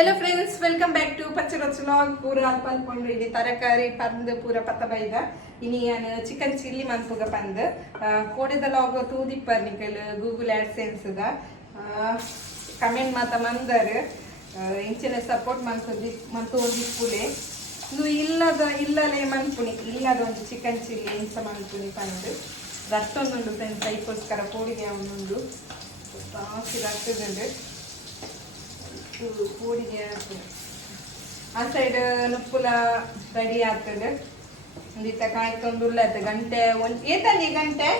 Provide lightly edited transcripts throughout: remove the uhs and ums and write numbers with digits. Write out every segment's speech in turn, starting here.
Hello friends, welcome back to Pachirot's vlog. Pura palpondu ini tarakari pandu pura patabaida. Ini chicken chili manpuga pandu. Kodeda logo tudi parnikelu Google AdSense ga. Comment mata mandaru. Inchine support mantu pule. Nu illale manpuni illada ondu chicken chili ensa manpuni pandu. Rattonnundu friends aiposkara kodige avunundu. Taasi rattudundu. ಆ side ನುಪ್ಪುಲ ready ಆಗ್ತದೆ ಒಂದಿತ್ತ ಕಾಯ್ಕೊಂಡುಳ್ಳದ ಗಂಟೆ ಏತಲ್ಲಿ ಗಂಟೆ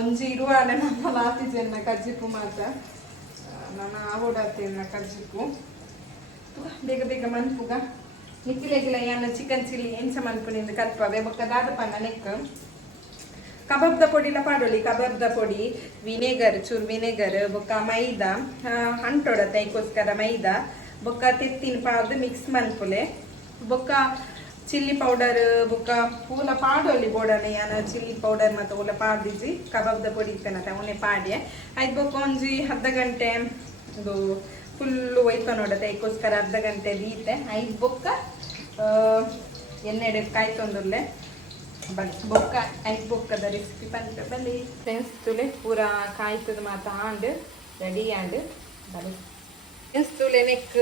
ಒಂಜಿ ಇರುವಾಡ ನನ್ನ ಲಾತಿಜೆನ್ನ ಕಜ್ಜಿಪ್ಪು ಮಾತ ನಾನು ಆವೋಡತ್ತೇನ ಕಜ್ಜಿಪ್ಪು ಬೇಗ ಬೇಗ ಮನ್ಪುಗ ನಿಕ್ಕಿಲೆಗಿಲ ಏನ ಚಿಕನ್ ಚಿಲ್ಲಿ ಏನ್ಸ ಮನ್ಪುನಿಂದ ಕಲ್ಪವೆ ಬೊಕ್ಕ ದಾದ ಪನ್ನ ನೆಕ್ ಕಬಾಬ್ ದ ಪೊಡಿ ಪಾಡೋಲಿ ಕಬಾಬ್ ದ ಪೊಡಿ ವಿನೆಗರ್ ಚೂರು ವಿನೆಗರ್ ಬೊಕ್ಕ ಮೈದಾ ಹಂಟೊಡ ತೈಕೋಸ್ಕರ ಮೈದಾ ಬೊಕ್ಕ ತೆತ್ತಿನ ಪಾವ್ದು ಮಿಕ್ಸ್ ಮನ್ಪುಲೆ ಬೊಕ್ಕ ಚಿಲ್ಲಿ ಪೌಡರ್ ಬೊಕ್ಕ ಪೂಲ ಪಾಡೋಲಿ ಬೋಡನೆ ಯಾನ ಚಿಲ್ಲಿ ಪೌಡರ್ ಮತ್ತು ಪೂಲ ಪಾಡಿಸಿ ಕಬಾಬ್ ದ ಪೊಡಿ ಇತ್ತನತ ಅವನೇ ಪಾಡ್ಯ ಆಯ್ತು ಬೊಕ್ಕ ಒಂಜಿ ಅರ್ಧ ಗಂಟೆ ಇದು ಫುಲ್ಲು ಒಯ್ತ ನೋಡ ತೈಕೋಸ್ಕರ ಅರ್ಧ ಗಂಟೆ ದೀತೆ ಆಯ್ತು ಬೊಕ್ಕ ಎಣ್ಣೆಡೆ ಕಾಯ್ತೊಂದುಲ್ಲೆ ಬೊಕ್ಕ ಐದು ಬೊಕ್ಕದ ರೆಸಿಪಿ ಬಂತು ಬಲ್ಲಿ ಫ್ರೆಂಡ್ಸ್ ತುಲೆ ಪೂರ ಕಾಯ್ತದ ಮಾತ ಹಾಂಡ್ ರೆಡಿ ಆಂಡ್ ಬಲಿ ಫ್ರೆಂಡ್ಸ್ ತುಲೆ ನೆಕ್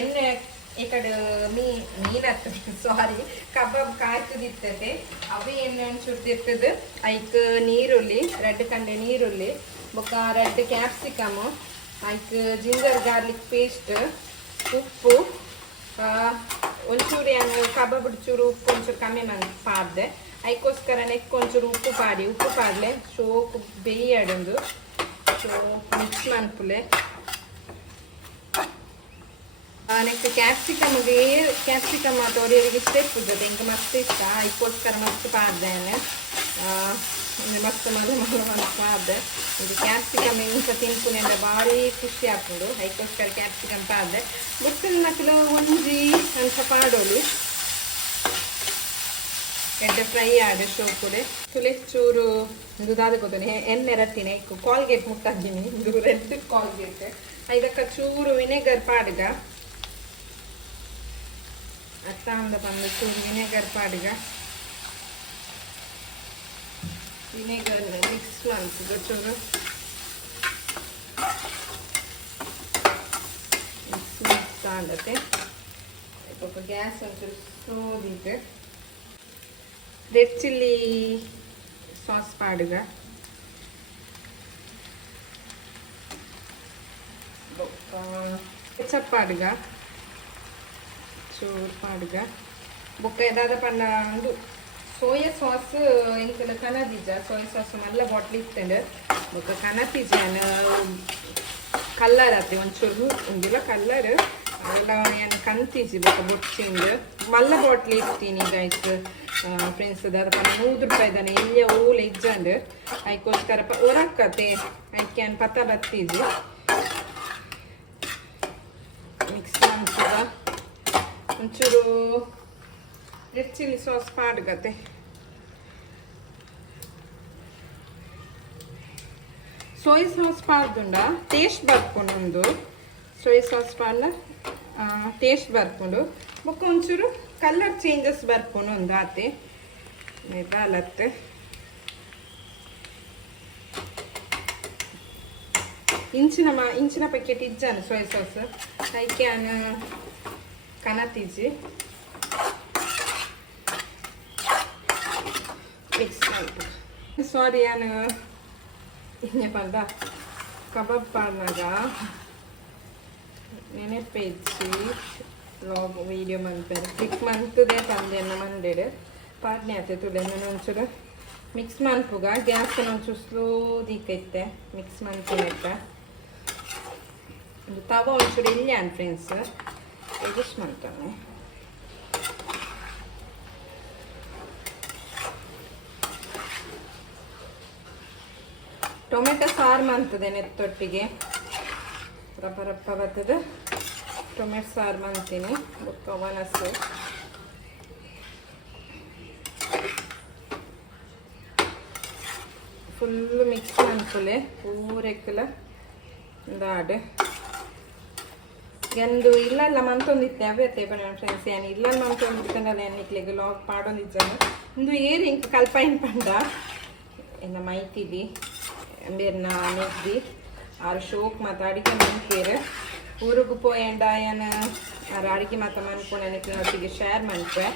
ಎಣ್ಣೆ ಈ ಕಡೆ ಮೀನತ್ತದ ಸಾರಿ ಕಬಾಬ್ ಕಾಯ್ತದಿರ್ತದೆ ಅವೇ ಎಣ್ಣೆ ಒಂಚೂರ್ತಿರ್ತದೆ ಐಕ್ ನೀರುಳ್ಳಿ ರೆಡ್ ಕಂಡೆ ನೀರುಳ್ಳಿ ಬೊಕ್ಕ red capsicum hike ginger garlic paste ಉಪ್ಪು ಒಂಚೂರು ಏನು ಕಬಾಬ್ ಚೂರು ಉಪ್ಪು ಒಂಚೂರು ಕಮ್ಮಿ ಪಾಡ್ದೆ ಅದಕ್ಕೋಸ್ಕರ ನೆಕ್ ಒಂಚೂರು ಉಪ್ಪು ಪಾಡ್ಲೆ ಸೋಪ್ ಬೇಯಡೊಂದು ಸೊ ಮಿಕ್ಸ್ ಮನ್ಪುಲೆ ನೆಕ್ಸ್ಟ್ ಕ್ಯಾಪ್ಸಿಕಮ್ ತೋರಿಯರಿಗೆ ಇಷ್ಟ ಇರ್ತದೆ ಇಂಕ ಮಸ್ತ್ ಇಷ್ಟ ಅದಕ್ಕೋಸ್ಕರ ಮಸ್ತ್ ಪಾಡ್ದೆ ಮಸ್ತ್ ಮಸ್ತ್ ಪಾಡ್ದೆ ಇದು ಕ್ಯಾಪ್ಸಿಕಮ್ ಇಂಕ ತಿನ್ಪುನಿಂದ ಭಾರಿ ಖುಷಿ ಆಗ್ತದೆ ಅದಕ್ಕೋಸ್ಕರ ಕ್ಯಾಪ್ಸಿಕಮ್ ಪಾಡ್ದೆ ಬುಟ್ಟಿನ ಮಕ್ಕಳು ಒಂಜಿ ಅಂತ ಪಾಡೋಳು ಎಡ್ಡೆ ಫ್ರೈ ಆಡೆ ಶೋಪುಡೆ ತುಲೆ ಚೂರು ಇದು ದಾದ ಗೊತ್ತನೆ ಎಣ್ಣೆ ರಟ್ಟಿನ ಕಾಲ್ಗೇಟ್ ಮುಟ್ಟಾದ್ದೀನಿ ಇದು ರೆಡ್ ಕಾಲ್ಗೇಟ್ ಇದಕ್ಕೆ ಚೂರು ವಿನೆಗರ್ ಪಾಡ್ಗ ಅತ್ತ ಅಂದ ಬಂದು ಚೂರು ವಿನೆಗರ್ ಪಾಡ್ಗ ವಿನೆಗರ್ ಮಿಕ್ಸ್ ಮಾಡ್ತಿದ್ದು ಚೂರು ಮಿಕ್ಸ್ ಆಡತ್ತೆ ಸ್ವಲ್ಪ ಗ್ಯಾಸ್ ಒಂಚೂರು ಸೋದಿದೆ ರೆಡ್ ಚಿಲ್ಲಿ ಸಾಸ್ ಪಾಡುಗ ಕೆಚಪ್ ಪಾಡುಗ ಚೂರು ಪಾಡುಗ ಬೊಕ್ಕ ಎದಾದ ಪಂಡ ಒಂದು ಸೋಯಾ ಸಾಸ್ ಇಂಕಲ ಕನದಿಜ ಸೋಯಾ ಸಾಸ್ ಮಲ್ಲ ಬಾಟ್ಲಿ ಇತ್ತಂಡು ಬೊಕ್ಕ ಕನತಿಜ ಕಲ್ಲರ್ ಆತೆ ಒಂಚೂರು ಒಂದಿಲ್ಲ ಕಲ್ಲರ್ ಅವೆಲ್ಲ ಏನು ಕಂತಿಜಿ ಬೊಕ್ಕ ಬೊಚ್ಚಿಂದು ಮಲ್ಲ ಬಾಟ್ಲಿ ಇರ್ತೀನಿ ಈಗ ಆಯ್ತು ಫ್ರೆಂಡ್ಸ್ ಅದಾದ ₹100 ಇಲ್ಲಿಯ ಊಲ ಇಜ್ಜಂಡು ಅದಕ್ಕೋಸ್ಕರ ಹೊರಕ್ಕತೆ ಅದಕ್ಕೆ ಏನು ಪತ್ತ ಬತ್ತೀಜಿ ಮಿಕ್ಸ್ ಮಾಡ್ತದ ಒಂಚೂರು ರೆಡ್ ಚಿಲ್ಲಿ ಸಾಸ್ ಪಾಡ್ಗತೆ ಸೋಯಾ ಸಾಸ್ ಪಾಡ್ದುಂಡ ಟೇಸ್ಟ್ ಬರ್ಕೊಂಡು ಸೋಯಾ ಸಾಸ್ ಪಾಡ್ಲ ಟೇಸ್ಟ್ ಬರ್ಕೊಂಡು ಬೊಕ್ಕ ಒಂಚೂರು ಕಲರ್ ಚೇಂಜಸ್ ಬರ್ಕೊಂಡು ಒಂದು ಆತೆ ಮೆದಾಲತ್ತೆ ಇಂಚಿನ ಪ್ಯಾಕೆಟ್ ಇಜ್ಜಾನು ಸೋಯಾ ಸಾಸ್ ಅದಕ್ಕೆ ಕನತಿಜಿ ಮಿಕ್ಸ್ ಮಾಡ್ಬೋದು ಸಾರಿ ನಾನು ಇನ್ನೇ ಬಂದ ಕಬಾಬ್ ಪಾಡ್ನಾಗ ನೆನೆಪೆಚ್ಚಿ ವ್ಲಾಗ್ ವೀಡಿಯೋ ಮನ್ಪೇರು ಕ್ಲಿಕ್ ಮನ್ತದೆ ತಂದೆನ್ನ ಮಂಡೇಡು ಪಾಡ್ನೆ ಆಯ್ತು ತುಳೆ ನಾನು ಒಂಚೂರು ಮಿಕ್ಸ್ ಮನ್ಪುಗ ಗ್ಯಾಸನ್ನು ಒಂಚೂರು ಸ್ಲೋ ದೀಕೈತೆ ಮಿಕ್ಸ್ ಮನ್ಪಿನೈತೆ ಒಂದು ತವ ಒಂಚೂರು ಇಲ್ಲಿ ಆನ್ ಫ್ರೆಂಡ್ಸ್ ಎಡಿಸ್ಟ್ ಮಾಡ್ತಾನೆ ಟೊಮೆಟೊ ಸಾರು ಮಾಡ್ತದೆ ನೆತ್ತೊಟ್ಟಿಗೆ ರಪ್ಪ ಬರ್ತದೆ ಟೊಮೆಟೊ ಸಾರು ಮಾಡ್ತೀನಿ ಬೊಕ್ಕ ಒಣಸು ಫುಲ್ಲು ಮಿಕ್ಸ್ ಮಾಡ್ಕೊಲೆ ಪೂರೆಕ್ಕಲ ದಾಡೆ ಎಂದು ಇಲ್ಲ ಮಂತೊಂದಿತ್ತೆ ಅವ್ಯತೆ ನನ್ನ ಫ್ರೆಂಡ್ಸ್ ಏನು ಇಲ್ಲ ಮಂತೊಂದಿತ್ತಂಡಲ್ಲ ಎನ್ನಿಕ್ಲೆಗೆ ಲಾಗ್ ಪಾಡೊಂದಿದ್ದಾನೆ ಇಂದು ಏರು ಇಂಕ ಕಲ್ಪಾಯಿನ ಪಂಡ ಎನ್ನ ಮೈತಿದಿ ಬೇರ್ನ ನೆಗ್ದಿ ಆರು ಶೋಕ್ ಮತ್ತು ಅಡಿಗೆ ಮನ್ಪೇರು ಊರಿಗೆ ಪೋಯಂಡ ಏನು ಆರು ಅಡಿಗೆ ಮತ್ತು ಮನ್ಕೊಂಡು ನನಗೆ ಒಟ್ಟಿಗೆ ಶೇರ್ ಮನ್ಪೆ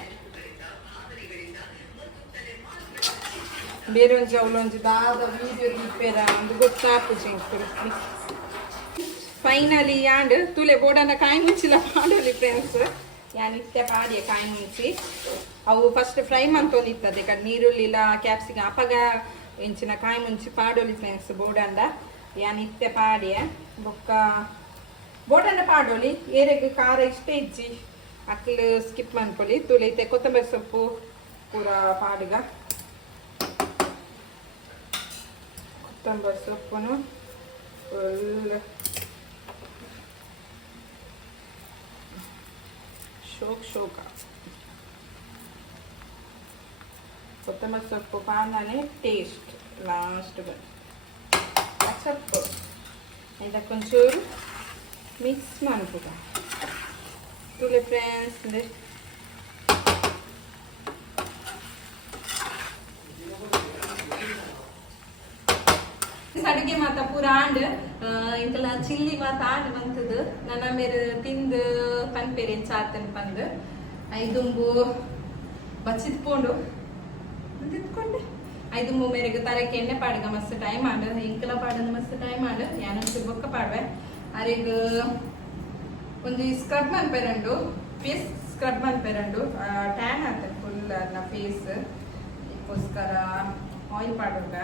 ಬೇರೆ ಒಂಜಿ ಅವಳೊಂಜಿ ದಾದ ವೀಡಿಯೋ ದಿಪ್ಪೇರ ಒಂದು ಗೊತ್ತಾಪು ಜಿಂಕರು ಫೈನಲಿ ಯಾಂಡ್ ತುಲೆ ಬೋಡನ್ನ ಕಾಯಿ ಮುಂಚಿಲ್ಲ ಪಾಡೋಲಿ ಫ್ರೆಂಡ್ಸ್ ಯಾನ್ ಇತ್ತೆ ಪಾಡಿಯ ಕಾಯಿ ಮುಂಚಿ ಅವು ಫಸ್ಟ್ ಫ್ರೈ ಮಂತೊಂದಿತ್ತದೆ ಕಡೆ ನೀರುಳ್ಳಿಲ್ಲ ಕ್ಯಾಪ್ಸಿಕಮ್ ಅಪಗ ಎಂಚಿನ ಕಾಯಿ ಮುಂಚಿ ಪಾಡೋಲಿ ಫ್ರೆಂಡ್ಸ್ ಬೋಡಂಡ ಯಾನ್ ಇತ್ತೆ ಪಾಡಿಯ ಬೊಕ್ಕ ಬೋಡಂಡ ಪಾಡೋಲಿ ಏರೆಗ್ ಖಾರ ಇಷ್ಟ ಇಜ್ಜಿ ಅಕ್ಲು ಸ್ಕಿಪ್ ಮನ್ಪೊಲಿ ತುಲೆ ಇತ್ತೆ ಕೊತ್ತಂಬರಿ ಸೊಪ್ಪು ಪೂರ ಪಾಡ್ಗ ಕೊತ್ತಂಬರಿ ಸೊಪ್ಪುನು ಫುಲ್ ಶೋಕ ಕೊತ್ತಂಬರಿ ಸೊಪ್ಪು ಪಾಂದಾನೆ ಟೇಸ್ಟ್ ಲಾಸ್ಟ್ ಸೊಪ್ಪು ಇದಕ್ಕೊಂಚೂರು ಮಿಕ್ಸ್ ಮಾಡ್ಬೋದ ತುಲೆ ಫ್ರೆಂಡ್ಸ್ ಅಡುಗೆ ಮಾತ ಪೂರ ಆಂಡ್ ಇಂಕಲ ಚಿಲ್ಲಿ ಮಾತ ಆಂಡ್ ಬಂತದ್ದು ನನ್ನ ಮೇರೆ ತಿಂದು ಪನ್ಪೇರಿ ಚಾತನ್ ಪಂದು ಐದುಂಬು ಬಚ್ಚಿತ್ಕೊಂಡು ತಿತ್ಕೊಂಡೆ ಐದುಂಬು ಮೇರೆಗೆ ತರಕ್ಕೆ ಎಣ್ಣೆ ಪಾಡಿಗ ಮಸ್ತ್ ಟೈಮ್ ಆಂಡ್ ಇಂಕಲ ಪಾಡದ ಮಸ್ತ್ ಟೈಮ್ ಆಂಡ್ ಯಾನೊಂಚೂರು ಬೊಕ್ಕ ಪಾಡ್ವೆ ಅರೆಗ ಒಂದು ಸ್ಕ್ರಬ್ ಮನ್ಪೇರಂಡು ಫೇಸ್ ಸ್ಕ್ರಬ್ ಮನ್ಪೇರಂಡು ಟ್ಯಾನ್ ಆಗ್ತದೆ ಫುಲ್ ನನ್ನ ಫೇಸ್ ಇದಕ್ಕೋಸ್ಕರ ಆಯಿಲ್ ಪಾಡೋಗ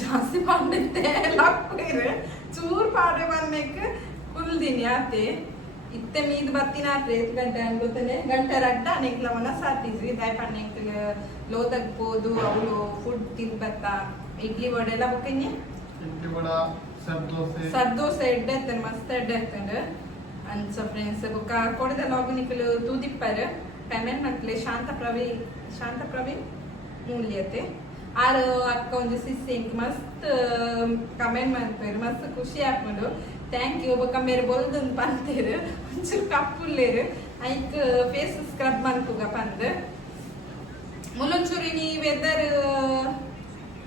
ಜಾಸ್ತಿ ಪಾಡಿತ್ತೆ ಲಕ್ಕೇರು ಚೂರು ಪಾಡೆ ಬಂದಕ್ಕೆ ಫುಲ್ ದಿನ ಆತೆ ಇತ್ತೆ ಮೀದ್ ಬತ್ತಿನ ಆತ್ರೆ 8 ಗಂಟೆ ಅನ್ಕೋತಾನೆ ಗಂಟೆ ರಡ್ಡ ನೆಕ್ಲ ಮನ ಸಾತಿದ್ವಿ ದಯಪಣ್ಣ ನೆಕ್ಲ ಲೋದಗ್ಬೋದು ಅವಳು ಫುಡ್ ತಿನ್ಬತ್ತ ಇಡ್ಲಿ ವಡೆ ಎಲ್ಲ ಬಕ್ಕಂಗೆ ಇಡ್ಲಿ ವಡ ಸರ್ದೋಸೆ ಎಡ್ಡೆ ಮಸ್ತ್ ಎಡ್ಡೆ ಆಗ್ತಂಡು ಅನ್ಸ ಫ್ರೆಂಡ್ಸ್ ಬೊಕ್ಕ ಕೊಡದ ಲಾಗು ನಿಕ್ಕಲು ತೂದಿಪ್ಪರ್ ಪೇಮೆಂಟ್ ಮಂತ್ಲೆ ಶಾಂತ ಪ್ರವೀಣ್ ಮೂಲ್ಯತೆ ಆರು ಅಕ್ಕ ಒಂದು ಸಿಸ್ಸಿ ಮಸ್ತ್ ಕಮೆಂಟ್ ಮಾಡ್ತಾರೆ ಮಸ್ತ್ ಖುಷಿ ಆಗ್ಬೋದು ಥ್ಯಾಂಕ್ ಯು ಬೊಕ್ಕ ಮೇರೆ ಬೊಲ್ದೊಂದು ಪಂತೇರು ಒಂಚೂರು ಕಪ್ಪುಲ್ಲೇರು ಐಕ್ ಫೇಸ್ ಸ್ಕ್ರಬ್ ಮನ್ಪುಗ ಪಂದ್ ಮುಲ್ಲೊಂಚೂರು ನೀ ವೆದರ್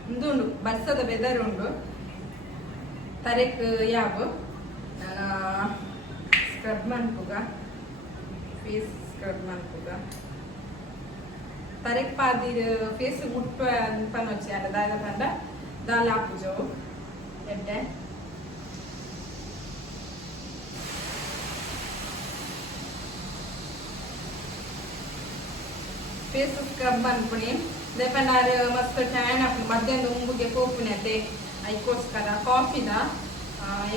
ಉಂದುಂಡು ಬಸ್ಸದ ವೆದರ್ ಉಂಡು ತರೆಕ್ ಯಾವು ಸ್ಕ್ರಬ್ ಮನ್ಪುಗ ಫೇಸ್ ಸ್ಕ್ರಬ್ ಮನ್ಪುಗ ತರೆಕ್ ಪಾದಿರ್ ಫೇಸ್ ಮುಟ್ಟ ಪನ್ వచ్చి ಅಲ್ಲ ದಾಲ ಪಂಡ ದಾಲ ಆಪುಜೋ ಎಡ್ಡೆ ಫೇಸ್ ಸ್ಕ್ರಬ್ ಅನ್ಪುಣಿ ದೇಪಂಡಾರು ಮಸ್ತ್ ಟ್ಯಾನ್ ಆಪುಣಿ ಮಧ್ಯಾಹ್ನ ಉಂಬುಗೆ ಪೋಪುಣತೆ ಐಕೋಸ್ಕರ ಕಾಫಿದ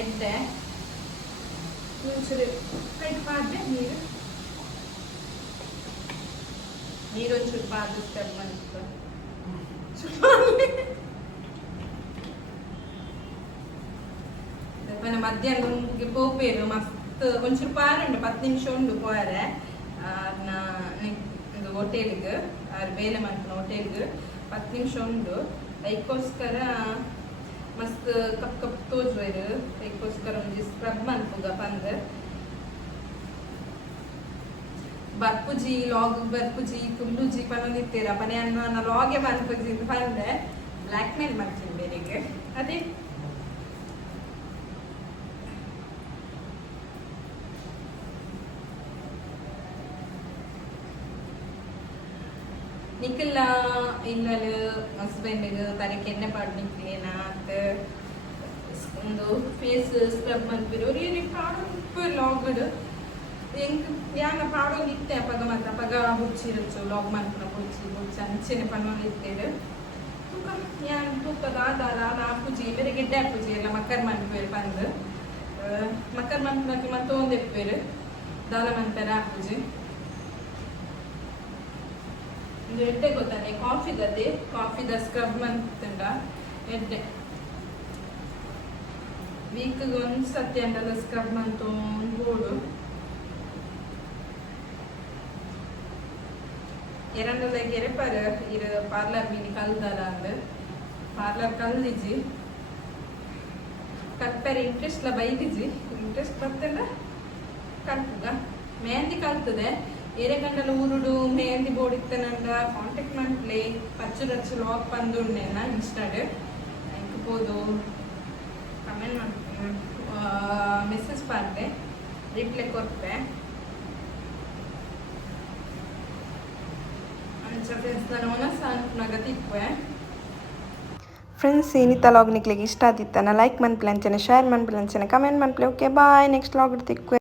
ಎಡ್ಡೆ ಒಂಚೂರು ಕೈಟ್ ಪಾಡ್ರೆ ನೀರೊಂಚೂರು ಪಾದ ಸ್ಕ್ರಬ್ ಮಾಡ್ಕೊ ದೇಪನ ಮಧ್ಯಾಹ್ನ ಉಂಬುಗೆ ಪೋಪೇರು ಮಸ್ತ್ ಒಂಚೂರು ಪಾರುಂಡು 10 ನಿಮಿಷ ಉಂಡು ಪೋರೆ ಇದು ಹೋಟೆಲ್ಗೆ ಆರು ಬೇಲೆ ಮಾಡ್ತಾನೆ ಹೋಟೆಲ್ಗೆ 10 ನಿಮಿಷ ಉಂಡು ಅದಕ್ಕೋಸ್ಕರ ಮಸ್ತ್ ಕಪ್ ಕಪ್ ತೋಜುವೇರು ಅದಕ್ಕೋಸ್ಕರ ಒಂದು ಸ್ಕ್ರಬ್ ಮನ್ಪುಗ ಪಂದ್ ಬರ್ಪುಜಿ ಲಾಗ್ ಬರ್ಪುಜಿ ತುಲ್ಲುಜಿ ಪನ್ನೊಂದಿತ್ತೀರ ಪನೆ ಅನ್ನ ಲಾಗೆ ಮನ್ಪುಜಿ ಪಂದೆ ಬ್ಲ್ಯಾಕ್ ಮೇಲ್ ಮಾಡ್ತೀನಿ ಬೇರೆಗೆ ಅದೇ ನಿಖಿಲ ಇನ್ನಲು ಹಸ್ಬೆಂಡ್ ತರಕ್ಕೆ ಎಣ್ಣೆ ಪಾಡು ನಿಕ್ಲೇನ ಅಂತ ಒಂದು ಫೇಸ್ ಸ್ಕ್ರಬ್ ಮನ್ಪಿರು ರೀ ಪಾಡು ಲಾಗಡ್ ಹೆಂಗ್ ಯಾನ ಪಾಡೋ ನಿತ್ತೆ ಪಗ ಮಾತ್ರ ಪಗ ಹುಚ್ಚಿರಚ್ಚು ಲಾಗ್ ಮನ್ಪುನ ಹುಚ್ಚಿ ಅಂಚೆನೆ ಪನ್ನೊಂದಿತ್ತೇರು ತೂಕ ಯಾನ್ ತೂಕದ ಆಧಾರ ಆಪುಜಿ ಬೇರೆ ಗೆಡ್ಡೆ ಆಪುಜಿ ಎಲ್ಲ ಮಕ್ಕರ್ ಮನ್ಪೇರು ಬಂದು ಮಕ್ಕರ್ ಮನ್ಪುನಕ್ಕೆ ಮತ್ತೆ ಒಂದೆಪ್ಪೇರು ದಾಲ ಮನ್ಪೇರು ಆಪುಜಿ ಇದು ಎಡ್ಡೆ ಗೊತ್ತಾನೆ ಕಾಫಿದ ಸ್ಕ್ರಬ್ ಮಂತಂಡ ಎಡ್ಡೆ ವೀಕ್ಗೆ ಒಂದು ಸತಿ ಅಂಡಲ್ಲ ಸ್ಕ್ರಬ್ ಮಂತು ಬೋಡು ಎರಡಲ್ಲ ಗೆರೆಪರ್ ಇರು ಪಾರ್ಲರ್ ಮೀನಿ ಕಲ್ದಲ್ಲ ಅಂದ್ ಪಾರ್ಲರ್ ಕಲ್ದಿಜಿ ಕಲ್ಪರೆ ಇಂಟ್ರೆಸ್ಟ್ ಬೈದಿಜಿ ಇಂಟ್ರೆಸ್ಟ್ ಬರ್ತಂದ್ರೆ ಕಲ್ಪುಗ ಮೆಹಂದಿ ಕಲ್ತದೆ ಏರೆ ಗಂಡಲ ಊರುಡು ಮೆಹಂದಿ ಬೋರ್ಡ್ ಇತ್ತನಂಗ ಕಾಂಟ್ಯಾಕ್ಟ್ ಮಾಡ್ಲಿ ಪಚ್ಚು ಲಾಕ್ ಬಂದುಂಡೆನ ಇನ್ಸ್ಟಾಡ್ ಇಂಕ್ಬೋದು ಕಮೆಂಟ್ ಮಾಡ್ತೀನಿ ಮೆಸೇಜ್ ಪಾಡ್ದೆ ರಿಪ್ಲೈ ಕೊಡ್ತೆ ಫ್ರೆಂಡ್ಸ್ ಏನಿತ್ತ ಲಾಗ್ ನಿಕ್ಲಿಗೆ ಇಷ್ಟ ಆದಿತ್ತನ ಲೈಕ್ ಮನ್ಪ್ಲೆ ಅಂಚನೆ ಶೇರ್ ಮನ್ಪ್ಲೆ ಅಂಚನೆ ಕಮೆಂಟ್ ಮನ್ಪ್ಲೆ ಓಕೆ ಬಾಯ್ ನೆಕ್ಸ್ಟ್ ಲಾಗ್ ತಿಕ್ವೆ